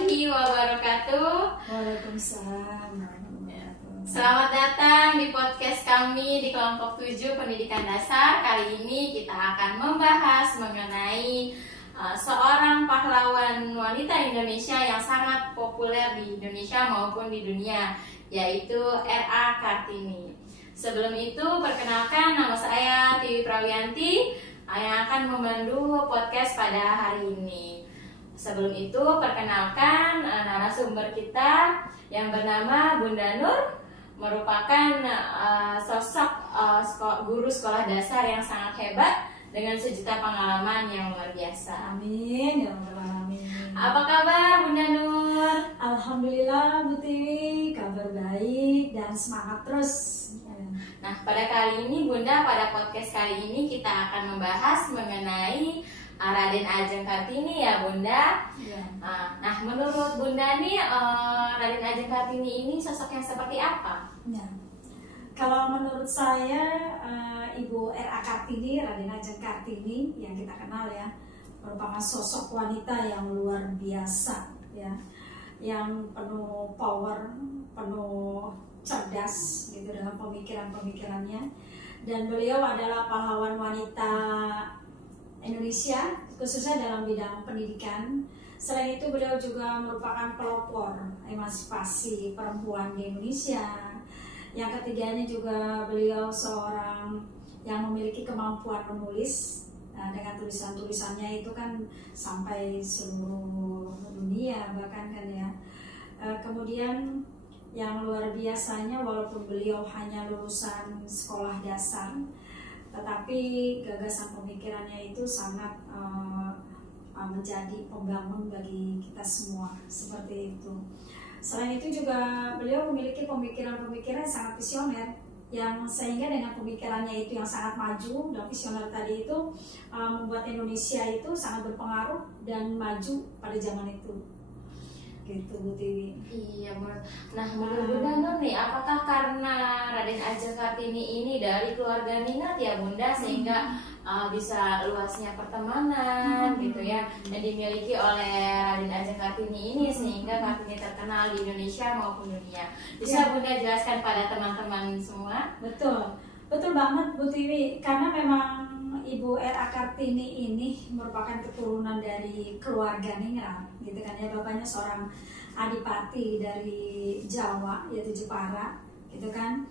warahmatullahi wabarakatuh. Waalaikumsalam warahmatullahi wabarakatuh. Selamat datang di podcast kami di kelompok 7 Pendidikan Dasar. Kali ini kita akan membahas mengenai seorang pahlawan wanita Indonesia yang sangat populer di Indonesia maupun di dunia, yaitu R.A. Kartini. Sebelum itu, perkenalkan, nama saya Tiwi Prawiyanti yang akan memandu podcast pada hari ini. Sebelum itu, perkenalkan narasumber kita yang bernama Bunda Nur, merupakan sosok guru sekolah dasar yang sangat hebat dengan sejuta pengalaman yang luar biasa. Amin ya rabbal alamin. Apa kabar Bunda Nur? Alhamdulillah Bu Tiwi, kabar baik dan semangat terus. Nah, pada kali ini Bunda, pada podcast kali ini kita akan membahas mengenai Raden Ajeng Kartini ya Bunda. Ya. Nah, menurut Bunda nih Raden Ajeng Kartini ini sosok yang seperti apa? Ya. Kalau menurut saya Ibu R.A. Kartini, Raden Ajeng Kartini yang kita kenal ya, merupakan sosok wanita yang luar biasa ya, yang penuh power, penuh cerdas gitu dalam pemikiran-pemikirannya, dan beliau adalah pahlawan wanita Indonesia khususnya dalam bidang pendidikan. Selain itu beliau juga merupakan pelopor emansipasi perempuan di Indonesia. Yang ketiganya juga beliau seorang yang memiliki kemampuan menulis. Nah, dengan tulisan-tulisannya itu kan sampai seluruh dunia bahkan kan ya. Kemudian yang luar biasanya, walaupun beliau hanya lulusan sekolah dasar, tetapi gagasan pemikirannya itu sangat menjadi pembangun bagi kita semua, seperti itu. Selain itu juga beliau memiliki pemikiran-pemikiran yang sangat visioner, yang sehingga dengan pemikirannya itu yang sangat maju dan visioner tadi itu membuat Indonesia itu sangat berpengaruh dan maju pada zaman itu. Gitu Bu Tiwi. Iya, nah menurut Bunda Nur nih, apakah karena Raden Ajeng Kartini ini dari keluarga minat ya Bunda, sehingga bisa luasnya pertemanan gitu ya, yang dimiliki oleh Raden Ajeng Kartini ini sehingga Kartini terkenal di Indonesia maupun dunia. Bisa Bunda jelaskan pada teman-teman semua? Betul, betul banget Bu Tiwi, karena memang Ibu R.A. Kartini ini merupakan keturunan dari keluarga ningrat, gitu kan ya. Bapaknya seorang adipati dari Jawa, yaitu Jepara, gitu kan.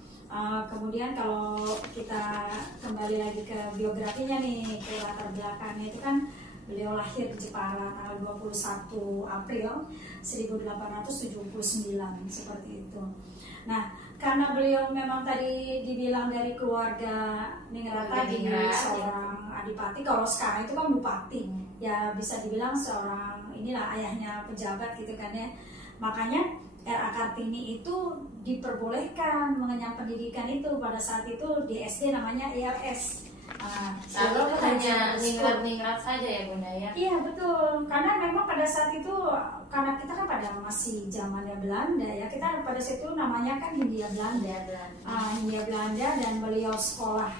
Kemudian kalau kita kembali lagi ke biografinya nih, ke latar belakangnya itu kan beliau lahir di Jepara tanggal 21 April 1879, seperti itu. Nah, karena beliau memang tadi dibilang dari keluarga ningrat tadi, seorang adipati, kalau sekarang itu kan bupati, ya bisa dibilang seorang inilah ayahnya pejabat gitu kan ya. Makanya R.A. Kartini itu diperbolehkan mengenyam pendidikan itu pada saat itu di SD namanya ILS. Lalu hanya ningrat-ningrat saja ya Bunda ya? Iya betul, karena memang pada saat itu, karena kita kan pada masih zamannya Belanda ya, kita pada saat itu namanya kan Hindia Belanda. Hindia Belanda, dan beliau sekolah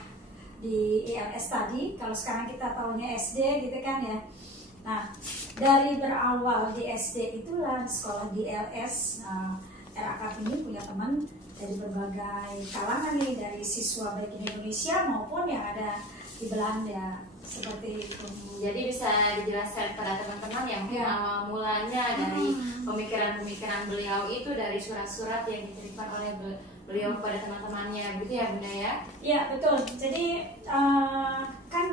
di ILS tadi, kalau sekarang kita tahunya SD gitu kan ya. Nah, dari berawal di SD itulah sekolah di ILS, R.A. Kartini punya teman dari berbagai kalangan nih, dari siswa baik di Indonesia maupun yang ada di Belanda, seperti itu. Jadi bisa dijelaskan pada teman-teman yang awal mulanya dari pemikiran-pemikiran beliau itu dari surat-surat yang diterima oleh beliau kepada teman-temannya, gitu ya Bunda ya? Iya betul. Jadi kan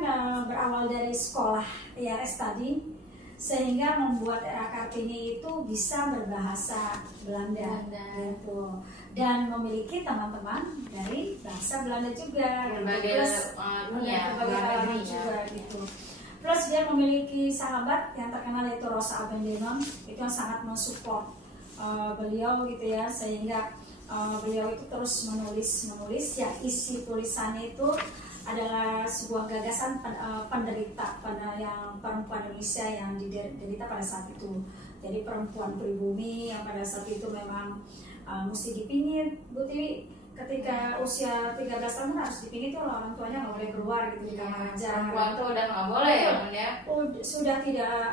berawal dari sekolah IRS tadi, sehingga membuat R.A. Kartini itu bisa berbahasa Belanda. Gitu. Dan memiliki teman-teman dari bahasa Belanda juga, berbagai kalangan juga gitu. Plus dia memiliki sahabat yang terkenal yaitu Rosa Abendenon, itu yang sangat mensupport beliau gitu ya, sehingga beliau itu terus menulis ya, isi tulisannya itu adalah sebuah gagasan penderita yang perempuan Indonesia yang diderita pada saat itu. Jadi perempuan pribumi yang pada saat itu memang mesti dipingit Bu Tiwi, ketika usia 13 tahun harus dipingit tuh orang tuanya, nggak boleh keluar gitu di kamar aja. Perempuan tuh udah nggak boleh ya Bunda.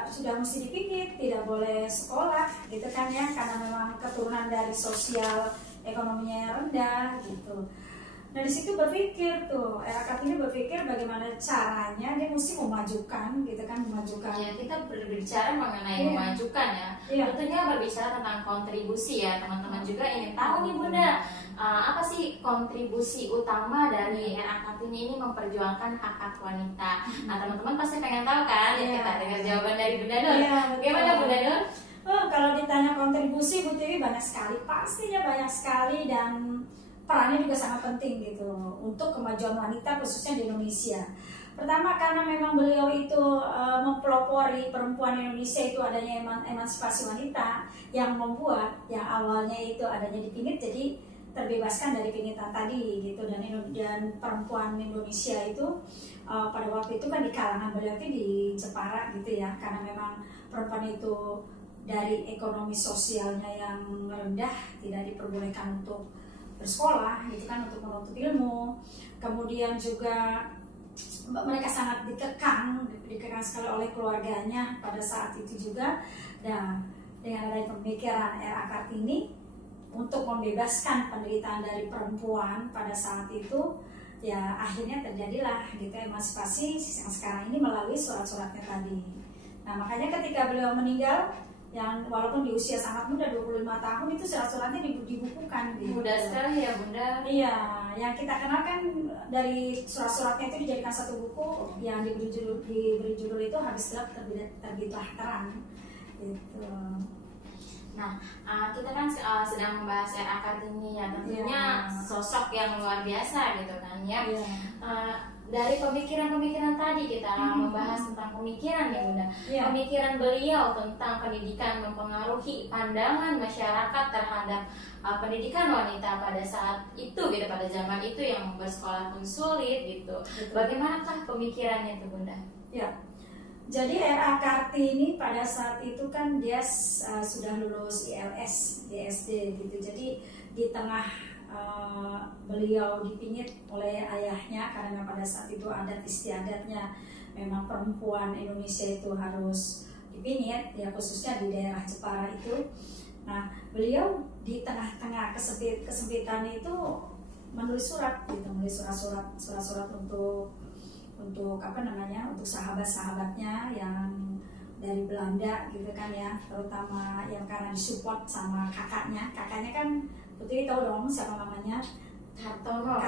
Sudah mesti dipingit, tidak boleh sekolah gitu kan ya, karena memang keturunan dari sosial ekonominya yang rendah gitu. Nah di situ berpikir tuh, era Kartini berpikir bagaimana caranya dia mesti memajukan gitu kan, memajukan. Ya, kita berbicara mengenai memajukan ya. Tentunya berbicara tentang kontribusi ya, teman-teman juga ingin tahu nih Bunda, apa sih kontribusi utama dari era Kartini ini memperjuangkan hak-hak wanita. Nah teman-teman pasti pengen tahu kan, ya kita dengar jawaban dari Bunda Nur. Bagaimana Bunda Nur? Kalau ditanya kontribusi Bu Tiwi banyak sekali, pastinya banyak sekali, dan perannya juga sangat penting gitu untuk kemajuan wanita khususnya di Indonesia. Pertama karena memang beliau itu mempelopori perempuan Indonesia itu adanya emansipasi wanita, yang membuat yang awalnya itu adanya dipingit jadi terbebaskan dari pingitan tadi gitu. Dan perempuan Indonesia itu pada waktu itu kan di kalangan beliau itu di Jepara gitu ya, karena memang perempuan itu dari ekonomi sosialnya yang rendah tidak diperbolehkan untuk bersekolah gitu kan, untuk menuntut ilmu. Kemudian juga mereka sangat dikekang sekali oleh keluarganya pada saat itu juga. Dan dengan adanya pemikiran R.A. Kartini untuk membebaskan penderitaan dari perempuan pada saat itu, ya akhirnya terjadilah gitu emansipasi yang sekarang ini melalui surat-suratnya tadi. Nah makanya ketika beliau meninggal, yang walaupun di usia sangat muda 25 tahun itu surat-suratnya dibukukan gitu. Mudah sekali ya Bunda. Iya, yang kita kenal kan dari surat-suratnya itu dijadikan satu buku yang diberi judul itu Habis Gelap Terbitlah Terang gitu. Nah, kita kan sedang membahas R.A. Kartini ya, tentunya sosok yang luar biasa gitu kan ya. Dari pemikiran-pemikiran tadi kita membahas tentang pemikiran ya Bunda. Pemikiran beliau tentang pendidikan mempengaruhi pandangan masyarakat terhadap pendidikan wanita pada saat itu gitu, pada zaman itu yang bersekolah pun sulit gitu. Bagaimanakah pemikirannya itu Bunda? Ya. Jadi R.A. Kartini pada saat itu kan dia sudah lulus ILS di SD gitu. Jadi di tengah beliau dipingit oleh ayahnya karena pada saat itu adat istiadatnya memang perempuan Indonesia itu harus dipingit ya, khususnya di daerah Jepara itu. Nah beliau di tengah-tengah kesempitan itu menulis surat gitu, menulis surat-surat untuk apa namanya, untuk sahabat-sahabatnya yang dari Belanda gitu kan ya, terutama yang karena disupport sama kakaknya kan Putri tahu dong siapa namanya? Kartono.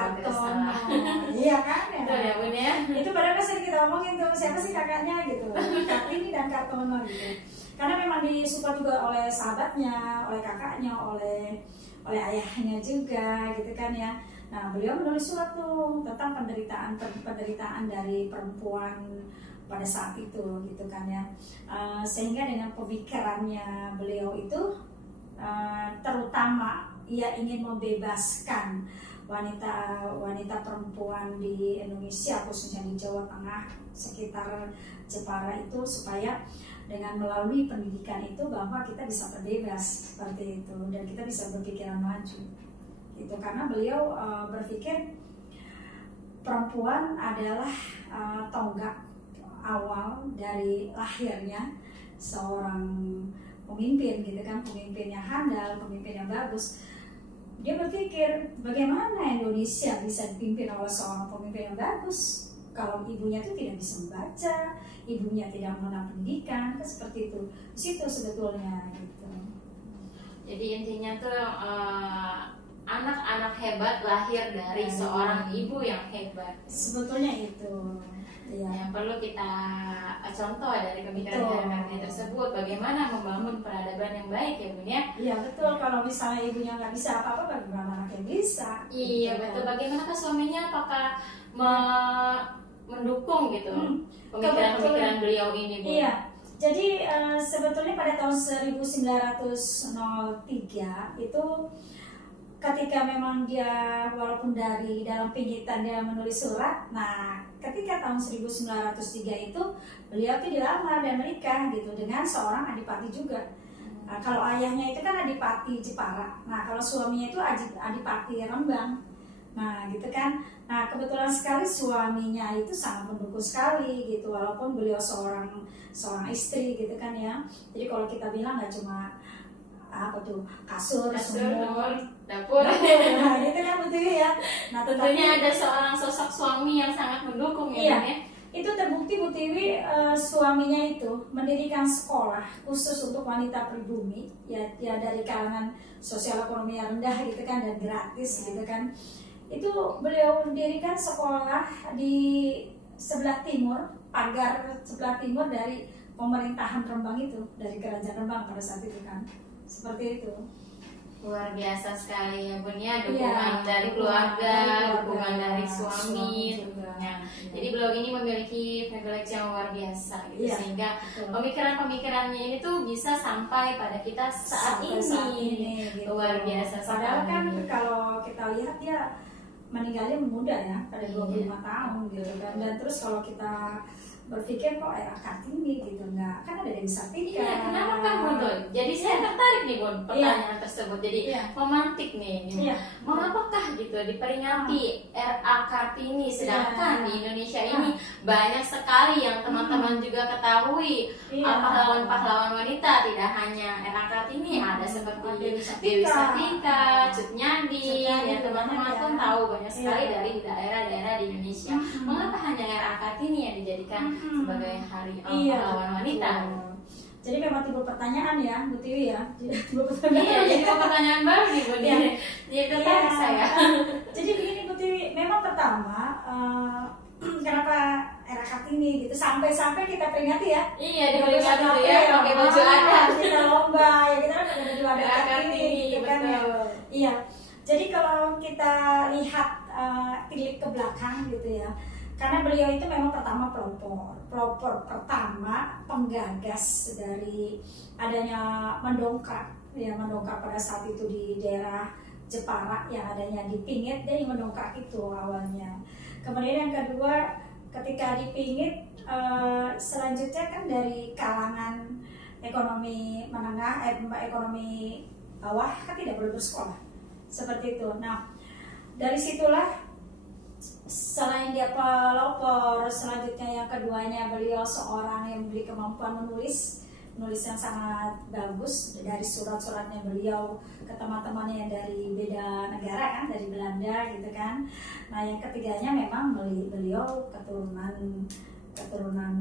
Iya kan ya. Betul ya Bun ya. Itu padahal sering kita omongin tuh siapa sih kakaknya gitu. Kartini dan Kartono gitu. Karena memang disupport juga oleh sahabatnya, oleh kakaknya, oleh ayahnya juga gitu kan ya. Nah beliau menulis surat tuh tentang penderitaan dari perempuan pada saat itu gitu kan ya. Sehingga dengan pemikirannya beliau itu terutama ia ingin membebaskan wanita perempuan di Indonesia khususnya di Jawa Tengah sekitar Jepara itu, supaya dengan melalui pendidikan itu bahwa kita bisa bebas seperti itu dan kita bisa berpikiran maju gitu. Karena beliau berpikir perempuan adalah tonggak awal dari lahirnya seorang pemimpin gitu kan, pemimpin yang handal, pemimpin yang bagus. Dia berpikir bagaimana Indonesia bisa dipimpin oleh seorang pemimpin yang bagus kalau ibunya itu tidak bisa membaca, ibunya tidak mengenal pendidikan, kan seperti itu. Di situ sebetulnya gitu. Jadi intinya tuh anak-anak hebat lahir dari seorang ibu yang hebat. Sebetulnya itu. Ya. Yang perlu kita contoh dari pemikiran Kartini tersebut, bagaimana membangun peradaban yang baik ya Bun ya. Iya betul, kalau misalnya ibunya nggak bisa apa-apa, bagaimana anaknya bisa? Iya gitu. Betul, bagaimana suaminya apakah mendukung gitu pemikiran beliau ini Bun? Iya, jadi sebetulnya pada tahun 1903 itu ketika memang dia walaupun dari dalam pingitan dia menulis surat, nah ketika tahun 1903 itu beliau tuh dilamar dan menikah gitu dengan seorang adipati juga Nah, kalau ayahnya itu kan Adipati Jepara, nah kalau suaminya itu Adipati Rembang. Nah gitu kan. Nah kebetulan sekali suaminya itu sangat mendukung sekali gitu, walaupun beliau seorang istri gitu kan ya. Jadi kalau kita bilang nggak cuma apa tuh kasur, sumur, dapur, nah gitu kan betul ya. Nah tentunya ada seorang sosok suami yang sangat mendukung ya. Itu terbukti Bu Tiwi, suaminya itu mendirikan sekolah khusus untuk wanita pribumi ya dari kalangan sosial ekonomi yang rendah gitu kan, dan gratis gitu kan. Itu beliau mendirikan sekolah di sebelah timur, pagar sebelah timur dari pemerintahan Rembang itu, dari kerajaan Rembang pada saat itu kan. Seperti itu. Luar biasa sekali ya Bun ya, dukungan dari keluarga, dukungan dari suami tentunya. Jadi beliau ini memiliki privilege yang luar biasa gitu, sehingga pemikiran-pemikirannya ini tuh bisa sampai pada kita saat ini gitu. Luar biasa sekali. Padahal kan kalau kita lihat ya meninggalnya muda ya, pada 25 tahun gitu kan. Dan terus kalau kita berpikir kok R.A. Kartini gitu, enggak, kan ada Dewi Sartika. Iya, kenapa kan Bun? Jadi saya tertarik nih Bun pertanyaan tersebut. Jadi memantik nih, mengapakah gitu diperingati R.A. Kartini, sedangkan di Indonesia ini banyak sekali yang teman-teman juga ketahui pahlawan-pahlawan wanita, tidak hanya R.A. Kartini, ada seperti Dewi Sartika, Cut Nyadi, ya teman-teman pun tahu banyak sekali dari daerah-daerah di Indonesia. Mengapa hanya R.A. Kartini yang dijadikan sebagai hari pahlawan wanita? Jadi memang timbul pertanyaan ya Bu Tiwi ya. Jadi pertanyaan baru nih Bu Tiwi. Jadi tertarik saya. Jadi begini Bu Tiwi, memang pertama kenapa R.A. Kartini gitu, sampai kita peringati ya. Iya, diperingati tuh ya, pakai baju adat, kita lomba ya, kita kan pakai baju adat Kartini gitu kan ya. Iya. Jadi kalau kita lihat tilik ke belakang gitu ya, karena beliau itu memang pertama pelopor pertama, penggagas dari adanya mendongkrak pada saat itu di daerah Jepara yang adanya di Pingit, dan mendongkrak itu awalnya. Kemudian yang kedua, ketika di Pingit, selanjutnya kan dari kalangan ekonomi menengah, ekonomi bawah kan tidak boleh bersekolah seperti itu. Nah dari situlah, selain dia pelopor, selanjutnya yang keduanya beliau seorang yang memiliki kemampuan menulis yang sangat bagus, dari surat-suratnya beliau ke teman-temannya yang dari beda negara kan, dari Belanda gitu kan. Nah yang ketiganya memang beliau keturunan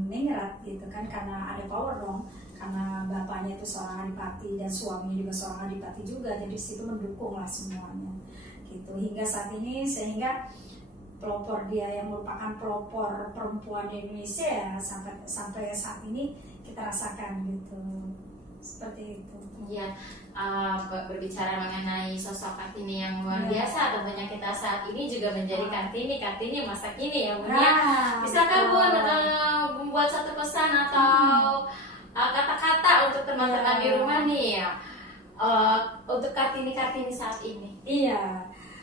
Ningrat gitu kan, karena ada power dong, karena bapaknya itu seorang adipati dan suaminya juga seorang adipati juga, jadi situ mendukung lah semuanya gitu hingga saat ini. Sehingga pelopor dia yang merupakan pelopor perempuan di Indonesia ya, sampai saat ini kita rasakan gitu, seperti itu. Iya, berbicara mengenai sosok Kartini yang luar biasa, tentunya kita saat ini juga menjadi Kartini masa kini ya Bun ya. Bisakah Bun membuat satu pesan atau kata-kata untuk teman-teman di rumah nih ya, untuk Kartini saat ini? Iya.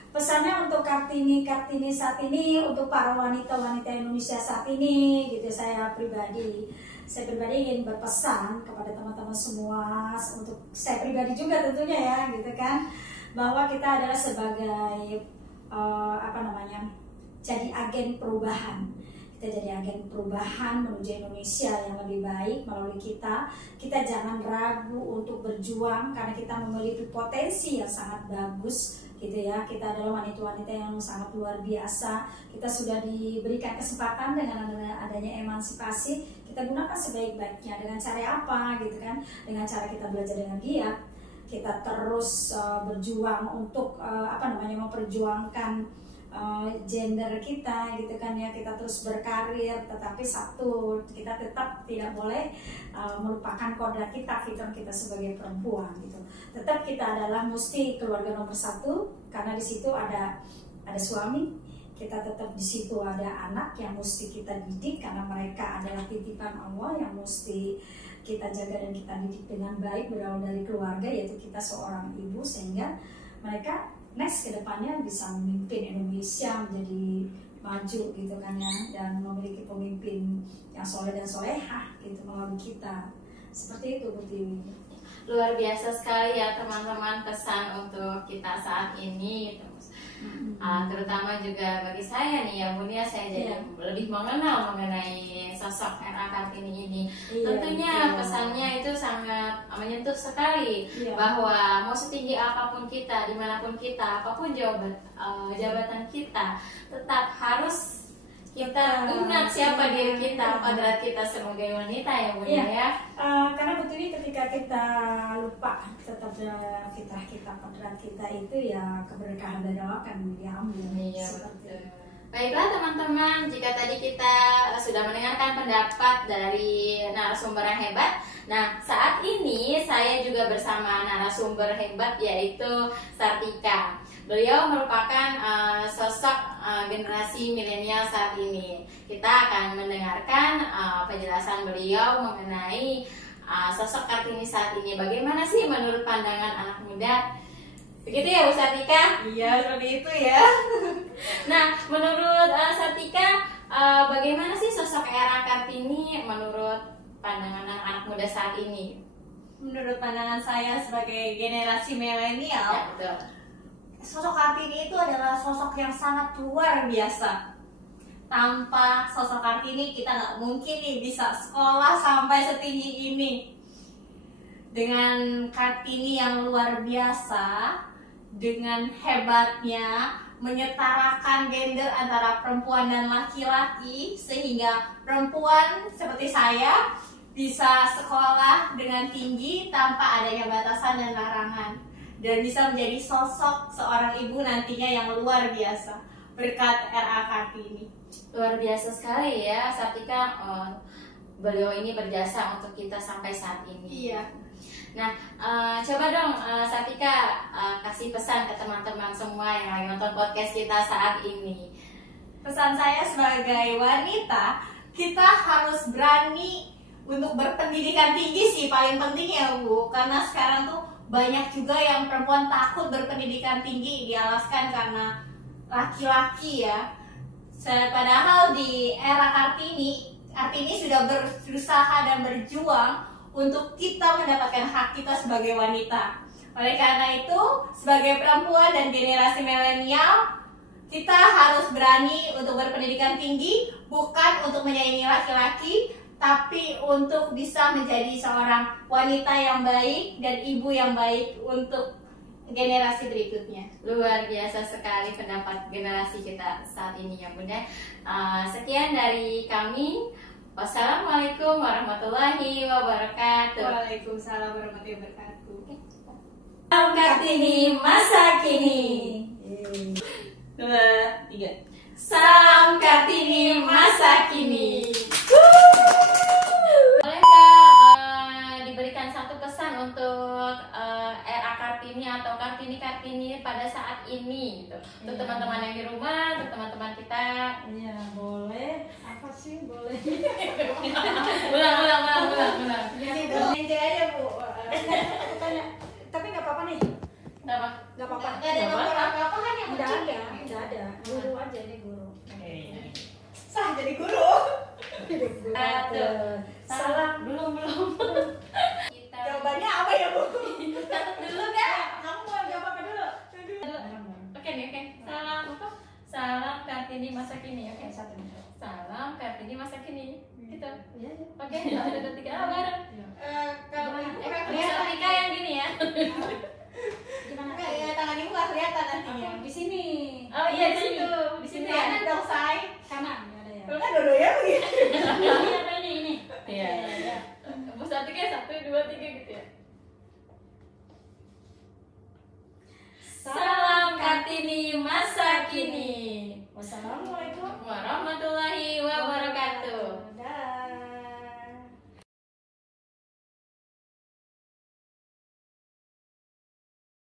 Pesannya untuk Kartini saat ini, untuk para wanita-wanita Indonesia saat ini gitu, saya pribadi ingin berpesan kepada teman-teman semua, untuk saya pribadi juga tentunya ya gitu kan, bahwa kita adalah sebagai jadi agen perubahan. Kita jadi agen perubahan menuju Indonesia yang lebih baik melalui kita. Kita jangan ragu untuk berjuang, karena kita memiliki potensi yang sangat bagus gitu ya. Kita adalah wanita-wanita yang sangat luar biasa. Kita sudah diberikan kesempatan dengan adanya emansipasi. Kita gunakan sebaik-baiknya. Dengan cara apa gitu kan? Dengan cara kita belajar dengan giat. Kita terus berjuang untuk memperjuangkan gender kita gitu kan ya. Kita terus berkarir, tetapi satu, kita tetap tidak boleh melupakan kodrat kita, fitrah kita sebagai perempuan gitu. Tetap kita adalah mesti keluarga nomor satu, karena di situ ada suami. Kita tetap di situ ada anak yang mesti kita didik, karena mereka adalah titipan Allah yang mesti kita jaga dan kita didik dengan baik, berawal dari keluarga, yaitu kita seorang ibu, sehingga mereka next ke depannya bisa memimpin Indonesia menjadi maju gitu kan ya, dan memiliki pemimpin yang soleh dan solehah gitu melalui kita. Seperti itu Bu Tiwi. luar biasa sekali ya teman-teman pesan untuk kita saat ini gitu. Terutama juga bagi saya nih ya Bun ya, saya jadi lebih mengenal mengenai sosok R.A. Kartini ini. Tentunya pesannya itu sangat menyentuh sekali, bahwa mau setinggi apapun kita, dimanapun kita, apapun jabatan kita, tetap harus kita ingat siapa diri kita, kodrat kita sebagai wanita ya Bun ya. Karena betulnya ketika kita lupa tetap fitrah kita, kodrat kita itu ya keberkahan dari Allah akan diambil. Baiklah teman-teman, jika tadi kita sudah mendengarkan pendapat dari narasumber yang hebat, nah saat ini saya juga bersama narasumber hebat yaitu Sartika. Beliau merupakan sosok generasi milenial saat ini. Kita akan mendengarkan penjelasan beliau mengenai sosok Kartini saat ini. Bagaimana sih menurut pandangan anak muda? Begitu ya Bu Sartika? Iya, seperti itu ya. Nah, menurut Sartika, bagaimana sih sosok R.A. Kartini menurut pandangan anak muda saat ini? Menurut pandangan saya sebagai generasi milenial, Ya, betul. sosok Kartini itu adalah sosok yang sangat luar biasa. Tanpa sosok Kartini kita nggak mungkin nih bisa sekolah sampai setinggi ini. Dengan Kartini yang luar biasa, dengan hebatnya menyetarakan gender antara perempuan dan laki-laki, sehingga perempuan seperti saya bisa sekolah dengan tinggi tanpa adanya batasan dan larangan, dan bisa menjadi sosok seorang ibu nantinya yang luar biasa berkat R.A. Kartini. Luar biasa sekali ya Sartika, beliau ini berjasa untuk kita sampai saat ini. Iya. Nah, coba dong Sartika kasih pesan ke teman-teman semua yang lagi nonton podcast kita saat ini. Pesan saya sebagai wanita, kita harus berani untuk berpendidikan tinggi sih, paling penting ya Bu. Karena sekarang tuh banyak juga yang perempuan takut berpendidikan tinggi, dialaskan karena laki-laki ya. Padahal di era Kartini sudah berusaha dan berjuang untuk kita mendapatkan hak kita sebagai wanita. Oleh karena itu, sebagai perempuan dan generasi milenial, kita harus berani untuk berpendidikan tinggi, bukan untuk menyaingi laki-laki, tapi untuk bisa menjadi seorang wanita yang baik dan ibu yang baik untuk generasi berikutnya. Luar biasa sekali pendapat generasi kita saat ini ya Bunda. Sekian dari kami. Wassalamualaikum warahmatullahi wabarakatuh. Waalaikumsalam warahmatullahi wabarakatuh. Salam Kartini masa kini. 2, 3. Salam Kartini masa kini. Bolehkah diberikan satu pesan untuk R.A. Kartini atau Kartini pada saat ini gitu. Untuk teman-teman yang di rumah, untuk teman-teman kita. Iya, boleh. Apa sih boleh? Ulang. Nanti aja Bu. Aku tanya, tapi nggak apa-apa nih. Kenapa? Nggak apa-apa. Nggak ada nomor apa-apa kan yang Nggak penting? ada, nggak ada. Guru aja ini guru. Sah jadi guru. Satu. Salam. Belum. Kita Jawabannya apa ya Bu? catat dulu kan? Kamu mau jawab apa dulu? Oke. Salam apa? Salam Kartini masa kini. Oke. Satu nih. Salam Kartini masa kini. Gitu. Iya. Oke. Ada tiga bareng. Kalau ibu nggak Bisa kelihatan. tiga yang gini ya. Gimana? Nggak, ya tangan ibu nggak kelihatan nantinya. Di sini. Oh iya di situ. Di situ ya. Kanan dong say. Kanan nggak ada ya. Kalau kan dua-duanya begitu. Iya,